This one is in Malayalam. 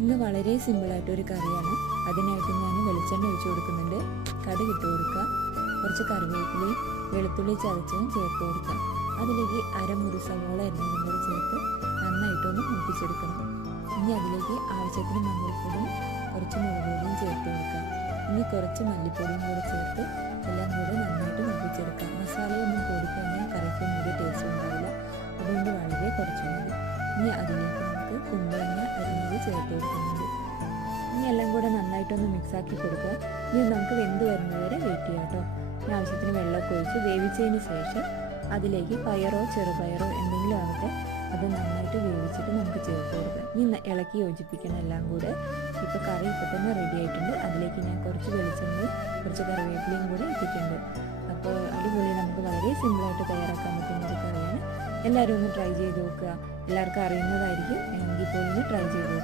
ഇന്ന് വളരെ സിമ്പിളായിട്ടൊരു കറിയാണ്. അതിനായിട്ട് ഞാൻ വെളിച്ചെണ്ണ ഒഴിച്ച് കൊടുക്കുന്നുണ്ട്. കടുക് ഇട്ട് കൊടുക്കുക. കുറച്ച് കറിവേപ്പിലയും വെളുത്തുള്ളി ചതച്ചതും ചേർത്ത് കൊടുക്കാം. അതിലേക്ക് അരമുറി സവോള അരിഞ്ഞതും കൂടെ ചേർത്ത് നന്നായിട്ടൊന്ന് മൂപ്പിച്ചെടുക്കണം. ഇനി അതിലേക്ക് ആവശ്യത്തിന് മഞ്ഞൾപ്പൊടിയും കുറച്ച് മുളക് പൊടിയും ചേർത്ത് കൊടുക്കാം. ഇനി കുറച്ച് മല്ലിപ്പൊടിയും കൂടെ ചേർത്ത് എല്ലാം കൂടെ നന്നായിട്ട് മൂപ്പിച്ചെടുക്കാം. മസാലയൊന്നും കൂടിക്കഴിഞ്ഞാൽ കറിക്കൊന്നും ഒരു ടേസ്റ്റ് ഉണ്ടാവില്ല. അതുകൊണ്ട് വളരെ കുറച്ച് മതി. ഇനി അതിലേക്ക് നമുക്ക് കുമ്പളങ്ങ അരിഞ്ഞത് ചേർത്ത് കൊടുക്കുന്നുണ്ട്. ഇനി എല്ലാം കൂടെ നന്നായിട്ടൊന്ന് മിക്സാക്കി കൊടുക്കുക. ഇനി നമുക്ക് വെന്ത് വരുന്നവരെ വെയിറ്റ് ചെയ്യാം കേട്ടോ. ഇനി ആവശ്യത്തിന് വെള്ളമൊക്കെ ഒഴിച്ച് വേവിച്ചതിന് ശേഷം അതിലേക്ക് പയറോ ചെറുപയറോ എന്തെങ്കിലും ആകട്ടെ അത് നന്നായിട്ട് വേവിച്ചിട്ട് നമുക്ക് ചേർത്ത് കൊടുക്കാം. ഇനി ഇളക്കി യോജിപ്പിക്കണം എല്ലാം കൂടെ. ഇപ്പോൾ കറി ഇപ്പോൾ തന്നെ റെഡി ആയിട്ടുണ്ട്. അതിലേക്ക് ഞാൻ കുറച്ച് വെളിച്ചെണ്ണയും കുറച്ച് കറിവേപ്പിലയും കൂടെ ഇട്ടിട്ടുണ്ട്. അപ്പോൾ അടിപൊളി, നമുക്ക് വളരെ സിമ്പിളായിട്ട് തയ്യാറാക്കാൻ പറ്റുന്ന ഒരു കറിയാണ്. എല്ലാവരും ഒന്ന് ട്രൈ ചെയ്ത് നോക്കുക. എല്ലാവർക്കും അറിയുന്നതായിരിക്കും, എങ്കിൽ പോലും ഒന്ന് ട്രൈ ചെയ്ത് നോക്കുക.